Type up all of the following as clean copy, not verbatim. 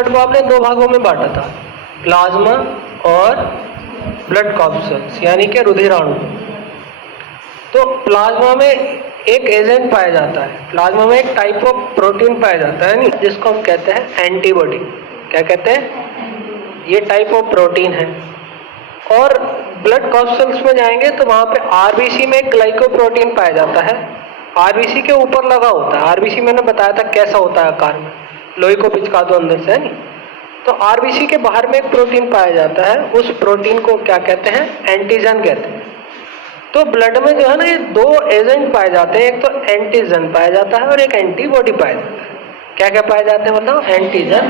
Blood को आपने दो भागों में बांटा था, प्लाज्मा और ब्लड कॉर्पस्कल्स यानी कि रुधिराणु। तो प्लाज्मा में एक एजेंट पाया जाता है, प्लाज्मा में एक टाइप ऑफ प्रोटीन पाया जाता है नहीं, जिसको हम कहते हैं एंटीबॉडी। क्या कहते हैं? ये टाइप ऑफ प्रोटीन है। और ब्लड कॉर्पस्कल्स में जाएंगे तो वहां पे आरबीसी में ग्लाइकोप्रोटीन पाया जाता है, आरबीसी के ऊपर लगा होता है। आरबीसी मैंने बताया था कैसा होता है आकार में, लोहे को पिचका दो अंदर से, है नहीं। तो आरबीसी के बाहर में एक प्रोटीन पाया जाता है, उस प्रोटीन को क्या कहते हैं? एंटीजन कहते हैं। तो ब्लड में जो है ना, ये दो एजेंट पाए जाते हैं, एक तो एंटीजन पाया जाता है और एक एंटीबॉडी पाया जाता है। क्या क्या पाए जाते हैं मतलब? एंटीजन।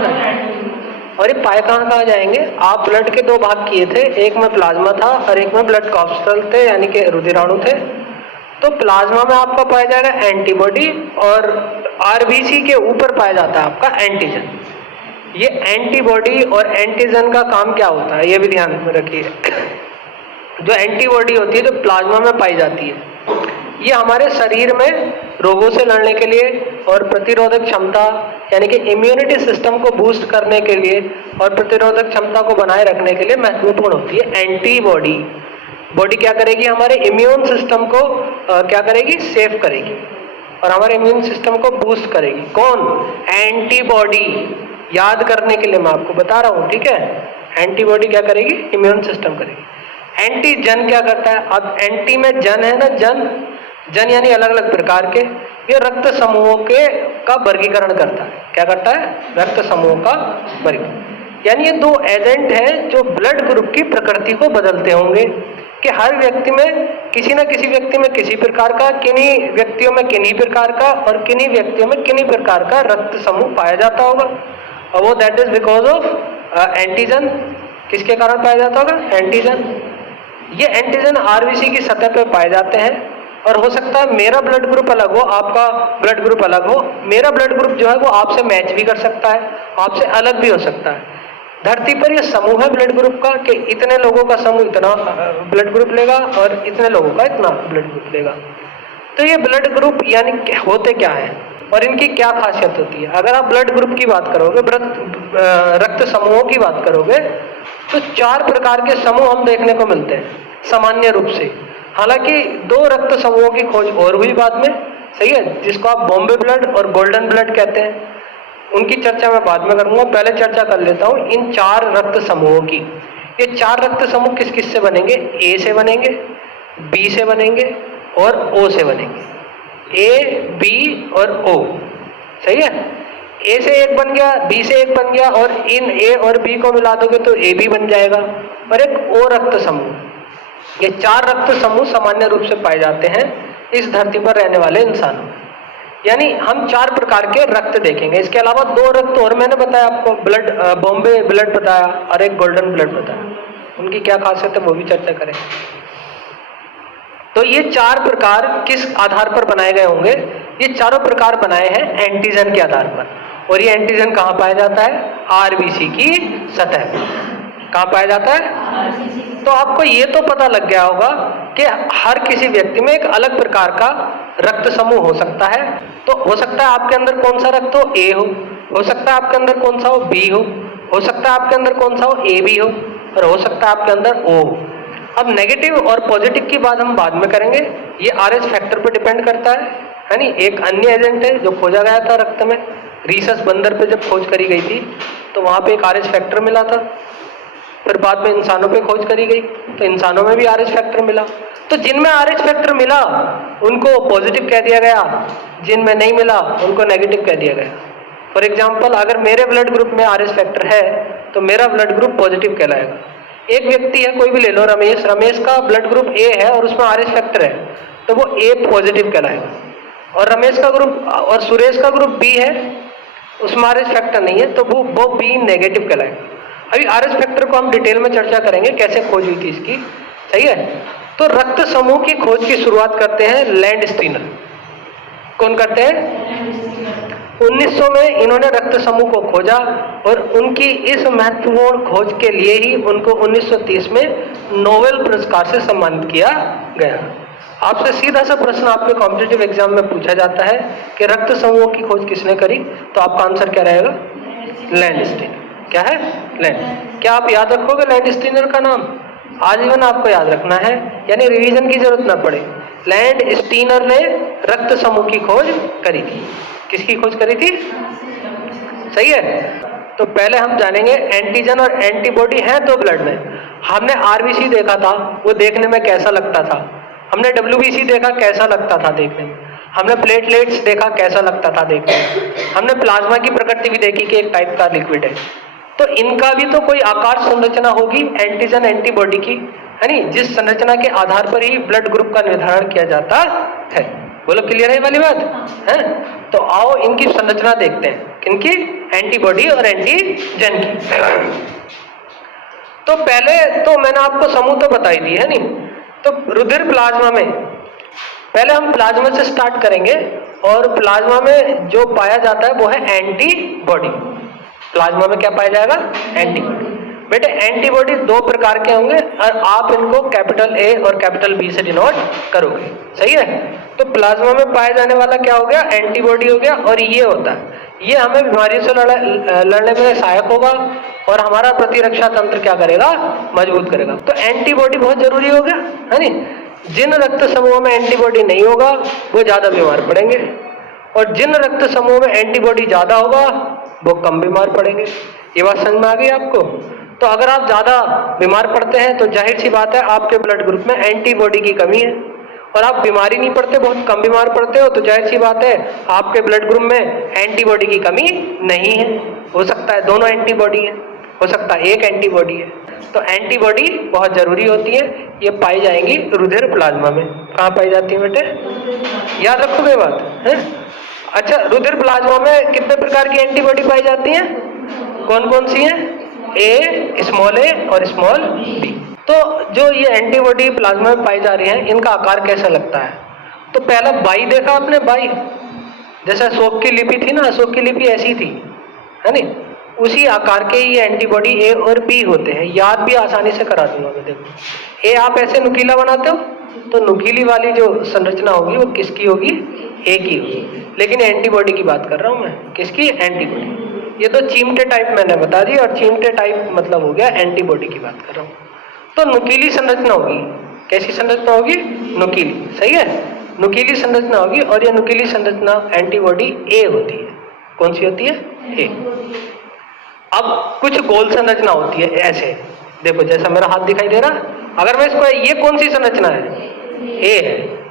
और ये पाए कहाँ जाएंगे? आप ब्लड के दो भाग किए थे, एक में प्लाज्मा था और एक में ब्लड कॉर्पस्कल थे यानी कि रुधिराणु थे। तो प्लाज्मा में आपका पाया जाएगा एंटीबॉडी और आरबीसी के ऊपर पाया जाता है आपका एंटीजन। ये एंटीबॉडी और एंटीजन का काम क्या होता है ये भी ध्यान में रखिए। जो एंटीबॉडी होती है जो प्लाज्मा में पाई जाती है, ये हमारे शरीर में रोगों से लड़ने के लिए और प्रतिरोधक क्षमता यानी कि इम्यूनिटी सिस्टम को बूस्ट करने के लिए और प्रतिरोधक क्षमता को बनाए रखने के लिए महत्वपूर्ण होती है। एंटीबॉडी बॉडी क्या करेगी? हमारे इम्यून सिस्टम को क्या करेगी? सेव करेगी और हमारे इम्यून सिस्टम को बूस्ट करेगी। कौन? एंटीबॉडी। याद करने के लिए मैं आपको बता रहा हूँ, ठीक है। एंटीबॉडी क्या करेगी? इम्यून सिस्टम करेगी। एंटीजन क्या करता है? अब एंटी में जन है ना, जन यानी अलग अलग प्रकार के, ये रक्त समूहों के का वर्गीकरण करता है। क्या करता है? रक्त समूहों का वर्गीकरण। यानी ये दो एजेंट हैं जो ब्लड ग्रुप की प्रकृति को बदलते होंगे कि हर व्यक्ति में किसी न किसी व्यक्ति में किसी प्रकार का, किन्हीं व्यक्तियों में किन्हीं प्रकार का और किन्हीं व्यक्तियों में किन्हीं प्रकार का रक्त समूह पाया जाता होगा। और वो that is because of antigen. किसके कारण पाया जाता होगा? एंटीजन। ये एंटीजन आरबीसी की सतह पर पाए जाते हैं और हो सकता है मेरा ब्लड ग्रुप अलग हो, आपका ब्लड ग्रुप अलग हो। मेरा ब्लड ग्रुप जो है वो आपसे मैच भी कर सकता है, आपसे अलग भी हो सकता है। धरती पर ये समूह है ब्लड ग्रुप का कि इतने लोगों का समूह इतना ब्लड ग्रुप लेगा और इतने लोगों का इतना ब्लड ग्रुप लेगा। तो ये ब्लड ग्रुप यानी होते क्या है और इनकी क्या खासियत होती है? अगर आप ब्लड ग्रुप की बात करोगे, रक्त समूहों की बात करोगे, तो 4 प्रकार के समूह हम देखने को मिलते हैं सामान्य रूप से। हालांकि 2 रक्त समूहों की खोज और हुई बाद में, सही है, जिसको आप बॉम्बे ब्लड और गोल्डन ब्लड कहते हैं। उनकी चर्चा मैं बाद में करूंगा, पहले चर्चा कर लेता हूं इन 4 रक्त समूहों की। ये 4 रक्त समूह किस किस से बनेंगे? ए से बनेंगे, बी से बनेंगे और ओ से बनेंगे। ए, बी और ओ, सही है। ए से एक बन गया, बी से एक बन गया और इन ए और बी को मिला दोगे तो ए बी बन जाएगा और एक ओ रक्त समूह। ये 4 रक्त समूह सामान्य रूप से पाए जाते हैं इस धरती पर रहने वाले इंसानों। यानी हम 4 प्रकार के रक्त देखेंगे। इसके अलावा 2 रक्त और मैंने बताया आपको, ब्लड बॉम्बे ब्लड बताया और एक गोल्डन ब्लड बताया। उनकी क्या खासियत है वो भी चर्चा करेंगे। तो ये 4 प्रकार किस आधार पर बनाए गए होंगे? ये चारों प्रकार बनाए हैं एंटीजन के आधार पर। और ये एंटीजन कहाँ पाया जाता है? आरबीसी की सतह पर। कहाँ पाया जाता है? तो आपको ये तो पता लग गया होगा कि हर किसी व्यक्ति में एक अलग प्रकार का रक्त समूह हो सकता है। तो हो सकता है आपके अंदर कौन सा रक्त हो? ए हो सकता है आपके अंदर कौन सा हो? बी हो सकता है आपके अंदर कौन सा हो? ए बी हो, और हो सकता है आपके अंदर ओ हो। अब नेगेटिव और पॉजिटिव की बात हम बाद में करेंगे। ये आरएच फैक्टर पर डिपेंड करता है नहीं। एक अन्य एजेंट है जो खोजा गया था रक्त में, रीसस बंदर पे जब खोज करी गई थी तो वहां पे एक आरएच फैक्टर मिला था। फिर बाद में इंसानों पे खोज करी गई तो इंसानों में भी आरएच फैक्टर मिला। तो जिनमें आरएच फैक्टर मिला उनको पॉजिटिव कह दिया गया, जिनमें नहीं मिला उनको नेगेटिव कह दिया गया। फॉर एग्जाम्पल, अगर मेरे ब्लड ग्रुप में आरएच फैक्टर है तो मेरा ब्लड ग्रुप पॉजिटिव कहलाएगा। एक व्यक्ति है, कोई भी ले लो, रमेश का ब्लड ग्रुप ए है और उसमें आरएच फैक्टर है तो वो ए पॉजिटिव कहलाएगा। और रमेश का ग्रुप और सुरेश का ग्रुप बी है, उसमें आरएच फैक्टर नहीं है तो वो बी नेगेटिव कहलाएगा। अभी आरएच फैक्टर को हम डिटेल में चर्चा करेंगे कैसे खोज हुई थी इसकी, सही है। तो रक्त समूह की खोज की शुरुआत करते हैं लैंड स्टीनर। कौन करते हैं? 1900 में इन्होंने रक्त समूह को खोजा और उनकी इस महत्वपूर्ण खोज के लिए ही उनको 1930 में नोबेल पुरस्कार से सम्मानित किया गया। आपसे सीधा सा प्रश्न आपके कॉम्पिटिटिव एग्जाम में पूछा जाता है कि रक्त समूह की खोज किसने करी, तो आपका आंसर क्या रहेगा? लैंडस्टीनर। क्या है? लैंड। क्या आप याद रखोगे लैंडस्टीनर का नाम? आजीवन आपको याद रखना है, यानी रिवीजन की जरूरत ना पड़े। लैंडस्टीनर ने रक्त समूह की खोज करी थी। किसकी खोज करी थी? सही है। तो पहले हम जानेंगे एंटीजन और एंटीबॉडी है तो ब्लड में। हमने आरबीसी देखा था, वो देखने में कैसा लगता था। हमने डब्ल्यूबीसी देखा, कैसा लगता था देखने में। हमने प्लेटलेट्स देखा, कैसा लगता था देखने में। हमने प्लाज्मा की प्रकृति भी देखी कि एक टाइप का लिक्विड है। तो इनका भी तो कोई आकार संरचना होगी एंटीजन एंटीबॉडी की, है नी, जिस संरचना के आधार पर ही ब्लड ग्रुप का निर्धारण किया जाता है। बोलो क्लियर है ये वाली बात है? तो आओ इनकी संरचना देखते हैं। किनकी? एंटीबॉडी और एंटीजन की। तो पहले तो मैंने आपको समूह तो बता ही दी है नी। तो रुधिर प्लाज्मा में, पहले हम प्लाज्मा से स्टार्ट करेंगे और प्लाज्मा में जो पाया जाता है वो है एंटीबॉडी। प्लाज्मा में क्या पाया जाएगा? एंटीबॉडी। बेटे एंटीबॉडी दो प्रकार के होंगे और आप इनको कैपिटल ए और कैपिटल बी से डिनोट करोगे। सही है। तो प्लाज्मा में पाया जाने वाला क्या हो गया? एंटीबॉडी हो गया। और ये होता है, ये हमें बीमारियों से लड़ने में सहायक होगा और हमारा प्रतिरक्षा तंत्र क्या करेगा? मजबूत करेगा। तो एंटीबॉडी बहुत जरूरी हो गया, है नी। जिन रक्त समूहों में एंटीबॉडी नहीं होगा वो ज्यादा बीमार पड़ेंगे, और जिन रक्त समूह में एंटीबॉडी ज्यादा होगा वो कम बीमार पड़ेंगे। ये बात समझ में आ गई आपको? तो अगर आप ज्यादा बीमार पड़ते हैं तो जाहिर सी बात है आपके ब्लड ग्रुप में एंटीबॉडी की कमी है, और आप बीमारी नहीं पड़ते, बहुत कम बीमार पड़ते हो, तो जाहिर सी बात है आपके ब्लड ग्रुप में एंटीबॉडी की कमी नहीं है। हो सकता है दोनों एंटीबॉडी है, हो सकता है एक एंटीबॉडी है। तो एंटीबॉडी बहुत जरूरी होती है। ये पाई जाएंगी रुधिर प्लाज्मा में। कहाँ पाई जाती है बेटे? याद रखोगे बात है? अच्छा, रुधिर प्लाज्मा में कितने प्रकार की एंटीबॉडी पाई जाती है? कौन कौन सी है? ए, स्मॉल ए और स्मॉल बी। तो जो ये एंटीबॉडी प्लाज्मा में पाई जा रही है, इनका आकार कैसा लगता है? तो पहला बाई देखा आपने? बाई जैसे अशोक की लिपि थी ना, अशोक की लिपि ऐसी थी, है नी। उसी आकार के ये एंटीबॉडी ए और बी होते हैं। याद भी आसानी से करा दूंगा मैं। देखो ए आप ऐसे नुकीला बनाते हो, तो नुकीली वाली जो संरचना होगी वो किसकी होगी? ए की होगी। लेकिन एंटीबॉडी की बात कर रहा हूं मैं। किसकी? एंटीबॉडी। ये तो चिमटे टाइप मैंने बता दी, और चिमटे टाइप मतलब हो गया एंटीबॉडी की बात कर रहा हूँ। तो नुकीली संरचना होगी। कैसी संरचना होगी? नुकीली। सही है, नुकीली संरचना होगी। और ये नुकीली संरचना एंटीबॉडी ए होती है। कौन सी होती है? ए। अब कुछ गोल संरचना होती है ऐसे, देखो जैसा मेरा हाथ दिखाई दे रहा। अगर मैं इसको, ये कौन सी संरचना है? ए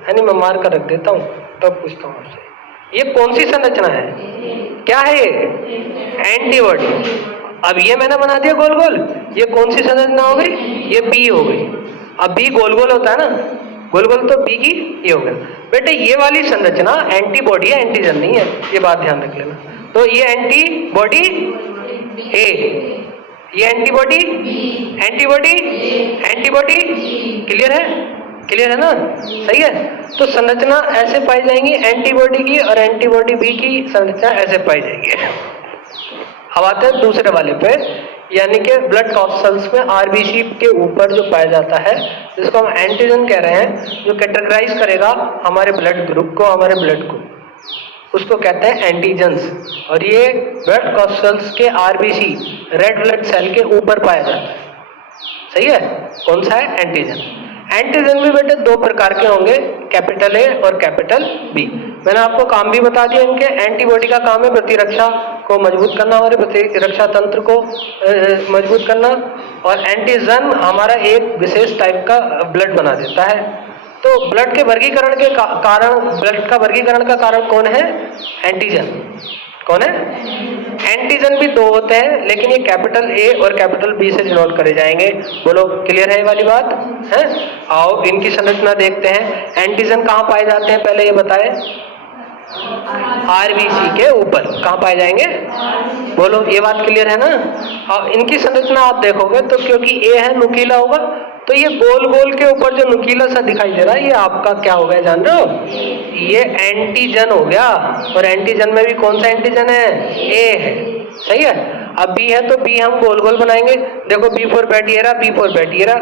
है नहीं, मैं मार कर रख देता हूँ तब पूछता हूँ आपसे, ये कौन सी संरचना है? क्या है ये? एंटीबॉडी। अब ये मैंने बना दिया गोल गोल, ये कौन सी संरचना हो गई? ये बी हो गई। अब बी गोल गोल होता है ना, गोल गोल, तो बी की ये हो गया। बेटे ये वाली संरचना एंटीबॉडी है, एंटीजन नहीं है, ये बात ध्यान रख लेना। तो ये एंटीबॉडी ए, ये एंटीबॉडी एंटीबॉडी एंटीबॉडी। क्लियर है? क्लियर है ना? सही है। तो संरचना ऐसे पाई जाएंगी एंटीबॉडी की, और एंटीबॉडी बी की संरचना ऐसे पाई जाएगी। अब आते हैं दूसरे वाले पे, यानी कि ब्लड कॉर्पसल्स में आरबीसी के ऊपर जो पाया जाता है, जिसको हम एंटीजन कह रहे हैं, जो कैटेगराइज करेगा हमारे ब्लड ग्रुप को, हमारे ब्लड को, उसको कहते हैं एंटीजन्स। और ये ब्लड कॉर्पसल्स के आरबीसी, रेड ब्लड सेल के ऊपर पाया जाता है। सही है। कौन सा है? एंटीजन। एंटीजन भी बेटे दो प्रकार के होंगे, कैपिटल ए और कैपिटल बी। मैंने आपको काम भी बता दिया इनके। एंटीबॉडी का काम है प्रतिरक्षा को मजबूत करना, हमारे प्रतिरक्षा तंत्र को मजबूत करना, और एंटीजन हमारा एक विशेष टाइप का ब्लड बना देता है। तो ब्लड के वर्गीकरण के कारण, ब्लड का वर्गीकरण का कारण कौन है? एंटीजन। कौन है? एंटीजन भी दो होते हैं, लेकिन ये कैपिटल ए और कैपिटल बी से डिनोट करे जाएंगे। बोलो क्लियर है ये वाली बात है? आओ इनकी संरचना देखते हैं। एंटीजन कहाँ पाए जाते हैं पहले ये बताए? आरबीसी के ऊपर। कहाँ पाए जाएंगे? बोलो, ये बात क्लियर है ना? और इनकी संरचना आप देखोगे तो क्योंकि ए है, नुकीला होगा, तो ये गोल गोल के ऊपर जो नुकीला सा दिखाई दे रहा है, ये आपका क्या हो गया जान रहे हो? ये एंटीजन हो गया। और एंटीजन में भी कौन सा एंटीजन है? ए है। सही है। अब बी है तो बी हम गोल गोल बनाएंगे। देखो बी फॉर बैटियरा, बी फॉर बैटियरा।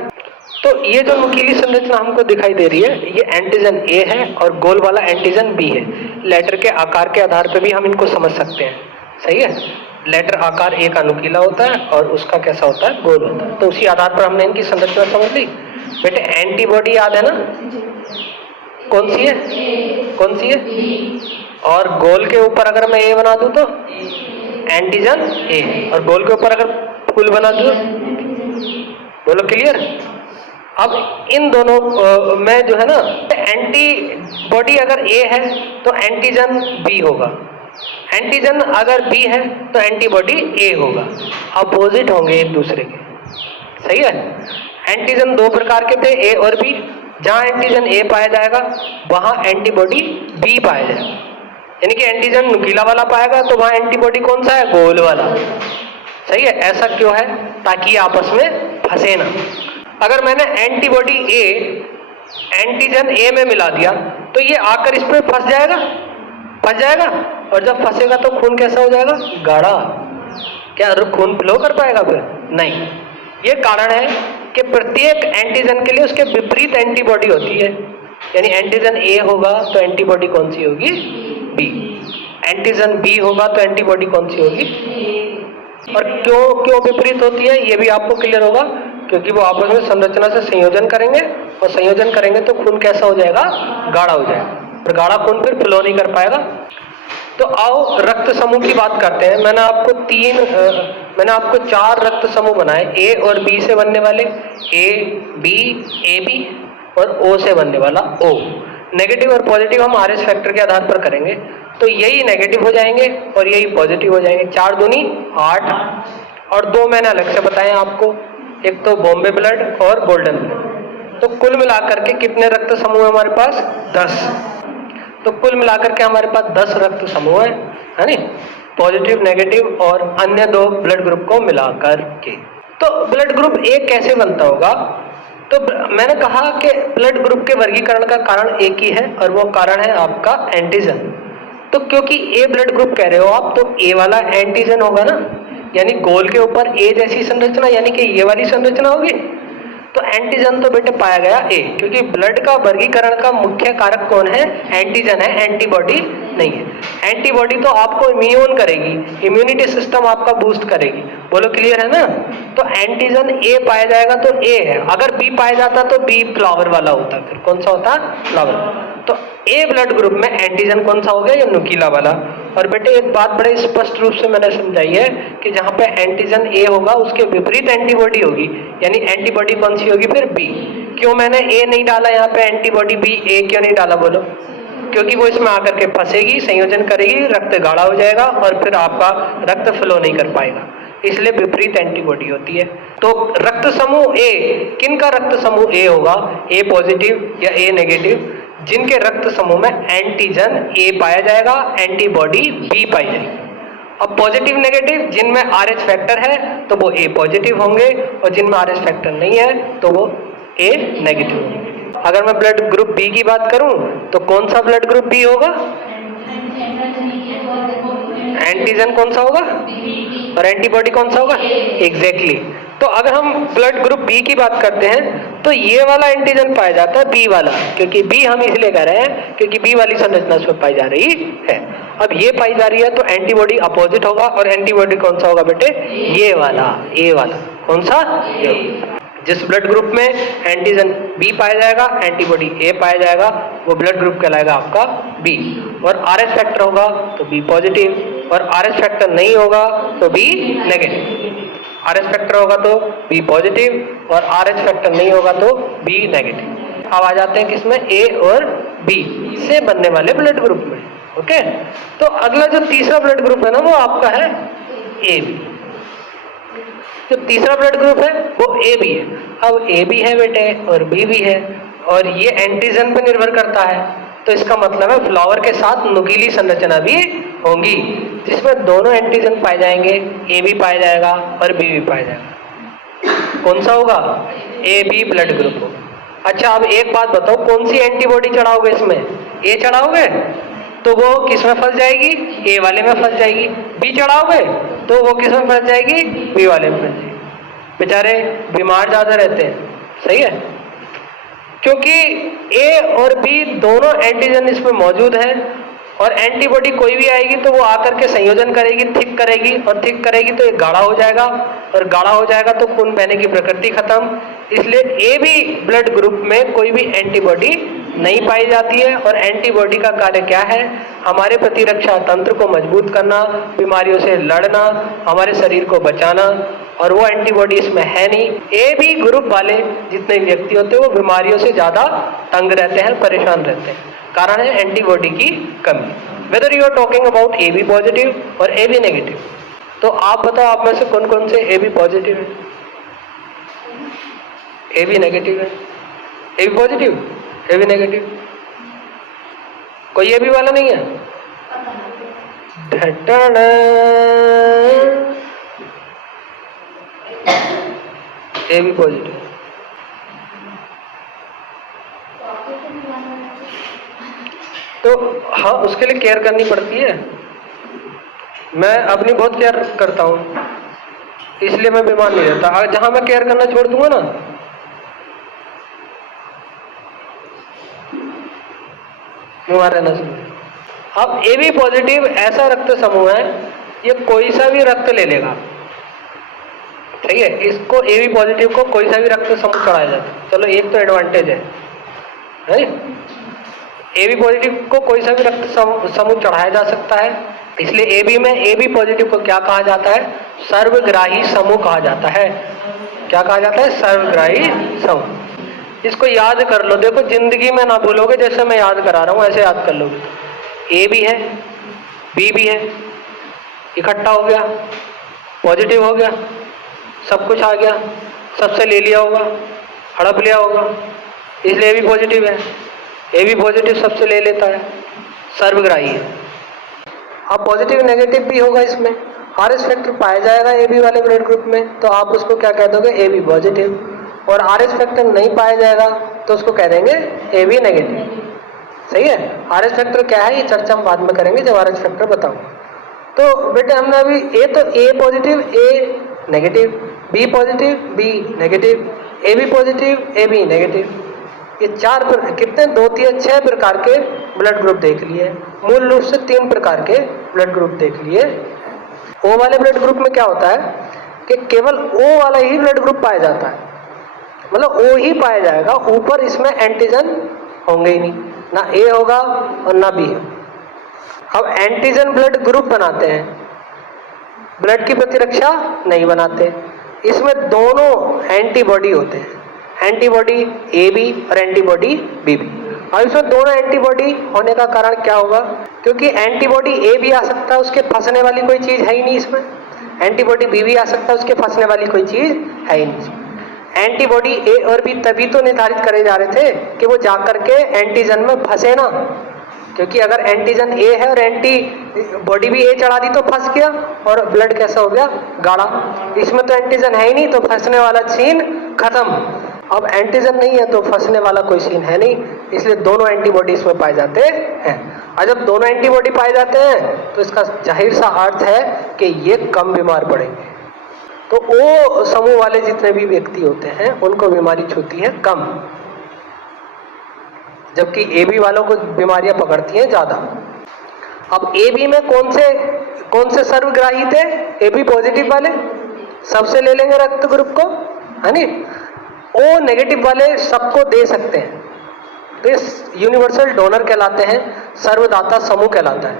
तो ये जो नुकीली संरचना हमको दिखाई दे रही है, ये एंटीजन ए है और गोल वाला एंटीजन बी है। लेटर के आकार के आधार पर भी हम इनको समझ सकते हैं। सही है। लेटर आकार एक नुकीला होता है और उसका कैसा होता है, गोल होता है। तो उसी आधार पर हमने इनकी संरचना समझ ली। बेटे एंटीबॉडी याद है ना, कौन सी है, कौन सी है, और गोल के ऊपर अगर मैं ए बना दूं तो एंटीजन ए, और गोल के ऊपर अगर फूल बना दूं, बोलो क्लियर। अब इन दोनों में जो है ना, एंटीबॉडी अगर ए है तो एंटीजन बी होगा, एंटीजन अगर बी है तो एंटीबॉडी ए होगा, अपोजिट होंगे एक दूसरे के, सही है। एंटीजन दो प्रकार के थे, ए और बी। जहां एंटीजन ए पाया जाएगा वहां एंटीबॉडी बी पाया जाएगा, यानी कि एंटीजन नुकीला वाला पाएगा तो वहां एंटीबॉडी कौन सा है, गोल वाला, सही है। ऐसा क्यों है, ताकि आपस में फंसे ना। अगर मैंने एंटीबॉडी ए एंटीजन ए में मिला दिया तो ये आकर इस पे फंस जाएगा, फंस जाएगा, और जब फंसेगा तो खून कैसा हो जाएगा, गाढ़ा। क्या खून फ्लो कर पाएगा फिर, नहीं। ये कारण है कि प्रत्येक एंटीजन के लिए उसके विपरीत एंटीबॉडी होती है, यानी एंटीजन ए होगा तो एंटीबॉडी कौन सी होगी, बी। एंटीजन बी होगा तो एंटीबॉडी कौन सी होगी, और क्यों विपरीत होती है ये भी आपको क्लियर होगा, क्योंकि वो आपस में संरचना से संयोजन करेंगे, और संयोजन करेंगे तो खून कैसा हो जाएगा, गाढ़ा हो जाएगा, और गाढ़ा खून फिर फ्लो नहीं कर पाएगा। तो आओ रक्त समूह की बात करते हैं। मैंने आपको 4 रक्त समूह बनाए, ए और बी से बनने वाले, ए बी और ओ से बनने वाला ओ। नेगेटिव और पॉजिटिव हम आरएस फैक्टर के आधार पर करेंगे, तो यही नेगेटिव हो जाएंगे और यही पॉजिटिव हो जाएंगे। 4 दूनी 8, और 2 मैंने अलग से बताए आपको, एक तो बॉम्बे ब्लड और गोल्डन ब्लड। तो कुल मिलाकर के कितने रक्त समूह है हमारे पास, 10। तो कुल मिलाकर के हमारे पास 10 रक्त समूह है नी, पॉजिटिव, नेगेटिव और अन्य 2 ब्लड ग्रुप को मिलाकर के। तो ब्लड ग्रुप ए कैसे बनता होगा, तो मैंने कहा कि ब्लड ग्रुप के वर्गीकरण का कारण एक ही है, और वो कारण है आपका एंटीजन। तो क्योंकि ए ब्लड ग्रुप कह रहे हो आप, तो ए वाला एंटीजन होगा ना, यानी गोल के ऊपर ए जैसी संरचना, यानी कि ये वाली संरचना होगी। तो एंटीजन तो बेटे पाया गया ए, क्योंकि ब्लड का वर्गीकरण का मुख्य कारक कौन है, एंटीजन है, एंटीबॉडी नहीं है। एंटीबॉडी तो आपको इम्यून करेगी, इम्यूनिटी सिस्टम आपका बूस्ट करेगी, बोलो क्लियर है ना। तो एंटीजन ए पाया जाएगा तो ए है, अगर बी पाया जाता तो बी फ्लावर वाला होता, फिर कौन सा होता, फ्लावर। तो ए ब्लड ग्रुप में एंटीजन कौन सा हो गया, ये नुकीला वाला। और बेटे एक बात बड़े स्पष्ट रूप से मैंने समझाई है कि जहां पे एंटीजन ए होगा उसके विपरीत एंटीबॉडी होगी, यानी एंटीबॉडी कौन सी होगी फिर, बी। क्यों मैंने ए नहीं डाला यहाँ पे, एंटीबॉडी बी, ए क्यों नहीं डाला, बोलो। क्योंकि वो इसमें आकर के फंसेगी, संयोजन करेगी, रक्त गाढ़ा हो जाएगा और फिर आपका रक्त फ्लो नहीं कर पाएगा, इसलिए विपरीत एंटीबॉडी होती है। तो रक्त समूह ए, किन का रक्त समूह ए होगा, ए पॉजिटिव या ए नेगेटिव, जिनके रक्त समूह में एंटीजन ए पाया जाएगा, एंटीबॉडी बी पाई जाएगी। अब पॉजिटिव नेगेटिव, जिनमें आरएच फैक्टर है तो वो ए पॉजिटिव होंगे, और जिनमें आरएच फैक्टर नहीं है तो वो ए नेगेटिव होंगे। अगर मैं ब्लड ग्रुप बी की बात करूं तो कौन सा ब्लड ग्रुप बी होगा, एंटीजन कौन सा होगा और एंटीबॉडी कौन सा होगा, एग्जैक्टली। तो अगर हम ब्लड ग्रुप बी की बात करते हैं तो ये वाला एंटीजन पाया जाता है, बी वाला, क्योंकि बी हम इसलिए कह रहे हैं क्योंकि बी वाली संरचना उसमें पाई जा रही है। अब ये पाई जा रही है तो एंटीबॉडी अपोजिट होगा, और एंटीबॉडी कौन सा होगा बेटे, ये वाला, ए वाला, कौन सा, ये। जिस ब्लड ग्रुप में एंटीजन बी पाया जाएगा, एंटीबॉडी ए पाया जाएगा, वो ब्लड ग्रुप कहलाएगा आपका बी। और आरएच फैक्टर होगा तो बी पॉजिटिव, और आरएच फैक्टर नहीं होगा तो बी नेगेटिव। आरएच फैक्टर होगा तो बी पॉजिटिव, और आरएच फैक्टर नहीं होगा तो बी नेगेटिव। अब आ जाते हैं किसमें, ए और बी से बनने वाले ब्लड ग्रुप में। ओके, तो अगला जो तीसरा ब्लड ग्रुप है ना वो आपका है ए बी। जो तीसरा ब्लड ग्रुप है वो ए बी है। अब ए बी है बेटे और बी भी है, और ये एंटीजन पर निर्भर करता है, तो इसका मतलब है फ्लावर के साथ नुकीली संरचना भी होंगी, जिसमें दोनों एंटीजन पाए जाएंगे, ए भी पाया जाएगा और बी भी पाया जाएगा। कौन सा होगा, ए बी ब्लड ग्रुप होगा। अच्छा, अब एक बात बताओ, कौन सी एंटीबॉडी चढ़ाओगे इसमें, ए चढ़ाओगे तो वो किस में फंस जाएगी, ए वाले में फंस जाएगी। बी चढ़ाओगे तो वो किस में फंस जाएगी, बी वाले में फंस जाएगी। बेचारे बीमार ज्यादा रहते हैं, सही है, क्योंकि ए और बी दोनों एंटीजन इसमें मौजूद हैं, और एंटीबॉडी कोई भी आएगी तो वो आकर के संयोजन करेगी, थिक करेगी, और थिक करेगी तो एक गाढ़ा हो जाएगा, और गाढ़ा हो जाएगा तो खून बहने की प्रकृति खत्म। इसलिए ए बी ब्लड ग्रुप में कोई भी एंटीबॉडी नहीं पाई जाती है। और एंटीबॉडी का कार्य क्या है? हमारे प्रतिरक्षा तंत्र को मजबूत करना, बीमारियों से लड़ना, हमारे शरीर को बचाना, और वो एंटीबॉडी इसमें है नहीं। ए बी ग्रुप वाले जितने व्यक्ति होते हैं वो बीमारियों से ज्यादा तंग रहते हैं, परेशान रहते हैं। कारण है एंटीबॉडी की कमी। Whether you are talking about A B positive और ए बी नेगेटिव, तो आप बताओ आप में से कौन कौन से ए बी पॉजिटिव है, ए बी नेगेटिव है? A B positive, A B negative, कोई ए बी वाला नहीं है? A B positive. तो हाँ, उसके लिए केयर करनी पड़ती है। मैं अपनी बहुत केयर करता हूँ, इसलिए मैं बीमार नहीं रहता। जहां मैं केयर करना छोड़ दूंगा ना, बीमार रहना चाहिए। अब ए बी पॉजिटिव ऐसा रक्त समूह है, ये कोई सा भी रक्त ले लेगा, सही है? इसको ए बी पॉजिटिव को कोई सा भी रक्त समूह चढ़ाया जाता है। चलो एक तो एडवांटेज है, ए बी पॉजिटिव को कोई सा भी रक्त समूह चढ़ाया जा सकता है। इसलिए ए बी में ए बी पॉजिटिव को क्या कहा जाता है? सर्वग्राही समूह कहा जाता है। क्या कहा जाता है? सर्वग्राही समूह। इसको याद कर लो, देखो जिंदगी में ना भूलोगे, जैसे मैं याद करा रहा हूं ऐसे याद कर लोगे। ए भी है, बी भी है, इकट्ठा हो गया, पॉजिटिव हो गया, सब कुछ आ गया, सबसे ले लिया होगा, हड़प लिया होगा, इसलिए ए बी पॉजिटिव है। ए बी पॉजिटिव सबसे ले लेता है, सर्वग्राही है। अब पॉजिटिव नेगेटिव भी होगा, इसमें आर एस फैक्टर पाया जाएगा ए बी वाले ब्लड ग्रुप में, तो आप उसको क्या कह दोगे? A B positive. और आर एस फैक्टर नहीं पाया जाएगा तो उसको कह देंगे ए बी नेगेटिव। सही है? आर एस फैक्टर क्या है ये चर्चा हम बाद में करेंगे जब आर एस फैक्टर बताऊंगा। तो बेटे हमने अभी A positive A negative, B positive B negative, A B positive A B negative, ये कितने 2 3 6 प्रकार के ब्लड ग्रुप देख लिए। मूल रूप से 3 प्रकार के ब्लड ग्रुप देख लिए। ओ वाले ब्लड ग्रुप में क्या होता है कि केवल ओ वाला ही ब्लड ग्रुप पाया जाता है, मतलब ओ ही पाया जाएगा, ऊपर इसमें एंटीजन होंगे ही नहीं, ना ए होगा और ना बी। अब एंटीजन ब्लड ग्रुप बनाते हैं, ब्लड की प्रतिरक्षा नहीं बनाते। इसमें दोनों एंटीबॉडी होते हैं, एंटीबॉडी ए बी और एंटीबॉडी बी बी। अब इसमें दोनों एंटीबॉडी होने का कारण क्या होगा? क्योंकि एंटीबॉडी ए भी आ सकता है, उसके फंसने वाली कोई चीज है ही नहीं इसमें। एंटीबॉडी बी भी आ सकता है, उसके फंसने वाली कोई चीज है ही नहीं। एंटीबॉडी ए और बी तभी तो निर्धारित करे जा रहे थे कि वो जाकर के एंटीजन में फंसे ना, क्योंकि अगर एंटीजन ए है और एंटीबॉडी भी ए चढ़ा दी तो फंस गया और ब्लड कैसा हो गया? गाढ़ा। इसमें तो एंटीजन है ही नहीं, तो फंसने वाला सीन खत्म। अब एंटीजन नहीं है तो फंसने वाला कोई सीन है नहीं, इसलिए दोनों एंटीबॉडी इसमें पाए जाते हैं। और जब दोनों एंटीबॉडी पाए जाते हैं तो इसका जाहिर सा अर्थ है कि ये कम बीमार पड़ेंगे। तो ओ समूह वाले जितने भी व्यक्ति होते हैं उनको बीमारी छूती है कम, जबकि ए बी वालों को बीमारियां पकड़ती हैं ज्यादा। अब ए बी में कौन से सर्वग्राही थे? ए बी पॉजिटिव वाले सबसे ले लेंगे रक्त ग्रुप को, है नी। ओ नेगेटिव वाले सबको दे सकते हैं, तो यूनिवर्सल डोनर कहलाते हैं, सर्वदाता समूह कहलाता है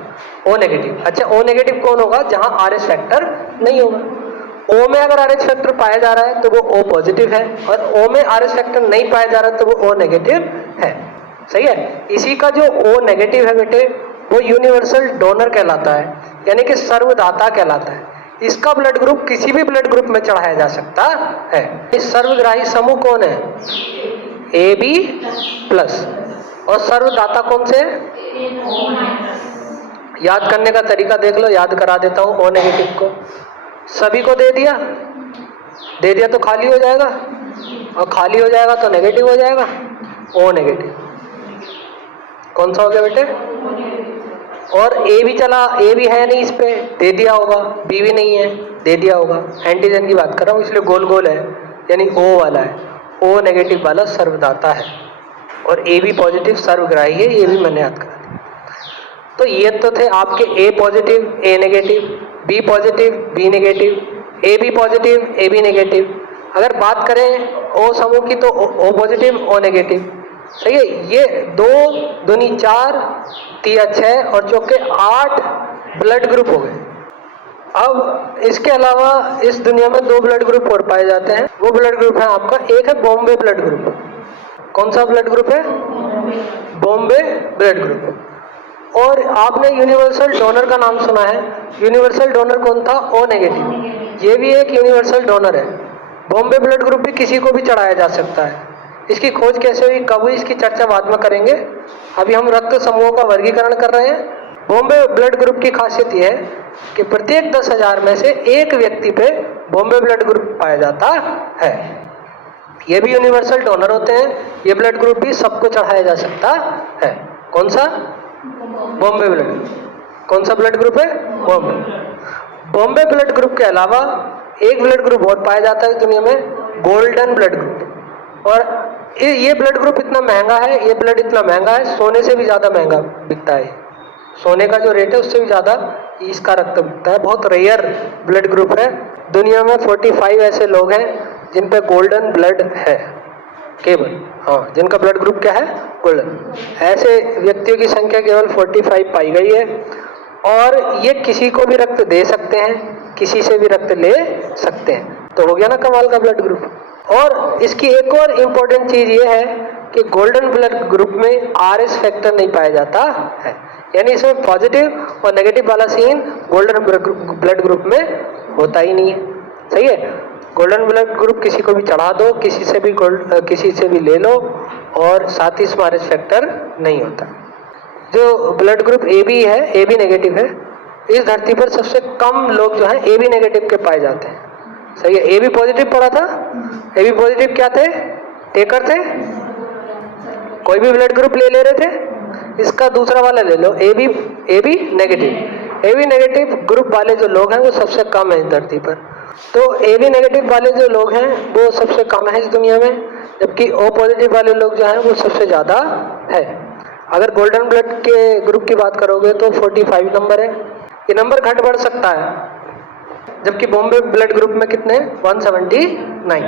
ओ नेगेटिव। अच्छा, ओ नेगेटिव कौन होगा? जहां आर एस फैक्टर नहीं होगा। ओ में अगर आर एस फैक्टर पाया जा रहा है तो वो ओ पॉजिटिव है, और ओ में आर एस फैक्टर नहीं पाया जा रहा है तो वो ओ नेगेटिव है। सही है? इसी का जो ओ नेगेटिव है बेटे, वो यूनिवर्सल डोनर कहलाता है, यानी कि सर्वदाता कहलाता है। इसका ब्लड ग्रुप किसी भी ब्लड ग्रुप में चढ़ाया जा सकता है। इस सर्वग्राही समूह कौन है? A B plus. और सर्वदाता कौन से? याद करने का तरीका देख लो, याद करा देता हूं। ओ नेगेटिव को सभी को दे दिया तो खाली हो जाएगा, और खाली हो जाएगा तो नेगेटिव हो जाएगा। ओ नेगेटिव कौन सा हो गया बेटे? और ए भी चला, ए भी है नहीं, इस पे दे दिया होगा। बी भी नहीं है, दे दिया होगा। एंटीजन की बात कर रहा हूँ इसलिए गोल गोल है, यानी ओ वाला है। ओ नेगेटिव वाला सर्वदाता है और ए बी पॉजिटिव सर्वग्राही है, ये भी मैंने याद करा दिया। तो ये तो थे आपके A positive A negative, B positive B negative, A B positive A B negative. अगर बात करें ओ समूह की तो ओ पॉजिटिव ओ नेगेटिव। सही है, ये 2 दूनी 4 तिया 6 और चौके 8 ब्लड ग्रुप हो गए। अब इसके अलावा इस दुनिया में 2 ब्लड ग्रुप और पाए जाते हैं। वो ब्लड ग्रुप है आपका, एक है बॉम्बे ब्लड ग्रुप। कौन सा ब्लड ग्रुप है? Bombay blood group. और आपने यूनिवर्सल डोनर का नाम सुना है। यूनिवर्सल डोनर कौन था? O negative. ये भी एक यूनिवर्सल डोनर है। बॉम्बे ब्लड ग्रुप भी किसी को भी चढ़ाया जा सकता है। इसकी खोज कैसे हुई, कब हुई, इसकी चर्चा बाद में करेंगे। अभी हम रक्त समूहों का वर्गीकरण कर रहे हैं। बॉम्बे ब्लड ग्रुप की खासियत यह है कि प्रत्येक 10,000 में से एक व्यक्ति पे बॉम्बे ब्लड ग्रुप पाया जाता है। ये भी यूनिवर्सल डोनर होते हैं। ये ब्लड ग्रुप भी सबको चढ़ाया जा सकता है। कौन सा? बॉम्बे ब्लड। कौन सा ब्लड ग्रुप है? बॉम्बे ब्लड ग्रुप के अलावा एक ब्लड ग्रुप और पाया जाता है दुनिया में, गोल्डन ब्लड ग्रुप। और ये ब्लड ग्रुप इतना महंगा है, ये ब्लड इतना महंगा है, सोने से भी ज्यादा महंगा बिकता है। सोने का जो रेट है उससे भी ज्यादा इसका रक्त बिकता है। बहुत रेयर ब्लड ग्रुप है। दुनिया में 45 ऐसे लोग हैं जिन पे गोल्डन ब्लड है केवल। हाँ, जिनका ब्लड ग्रुप क्या है? गोल्डन। ऐसे व्यक्तियों की संख्या केवल 45 पाई गई है। और ये किसी को भी रक्त दे सकते हैं, किसी से भी रक्त ले सकते हैं। तो हो गया ना कमाल का ब्लड ग्रुप। और इसकी एक और इम्पोर्टेंट चीज ये है कि गोल्डन ब्लड ग्रुप में आरएस फैक्टर नहीं पाया जाता है। यानी इसमें पॉजिटिव और नेगेटिव वाला सीन गोल्डन ब्लड ग्रुप में होता ही नहीं है। सही है, गोल्डन ब्लड ग्रुप किसी को भी चढ़ा दो, किसी से भी ले लो, और साथ ही इसमें आरएस फैक्टर नहीं होता। जो ब्लड ग्रुप ए बी है, ए बी नेगेटिव है, इस धरती पर सबसे कम लोग जो है ए बी नेगेटिव के पाए जाते हैं। सही है, ए बी पॉजिटिव पड़ा था। ए बी पॉजिटिव क्या थे? टेकर थे। कोई भी ब्लड ग्रुप ले रहे थे, इसका दूसरा वाला ले लो, A B negative. A B negative group वाले जो लोग हैं वो सबसे कम है इस धरती पर। तो ए बी नेगेटिव वाले जो लोग हैं वो सबसे कम है इस दुनिया में, जबकि ओ पॉजिटिव वाले लोग जो हैं वो सबसे ज्यादा है। अगर गोल्डन ब्लड के ग्रुप की बात करोगे तो 45 नंबर है। ये नंबर घट बढ़ सकता है, जबकि बॉम्बे ब्लड ग्रुप में कितने? 179।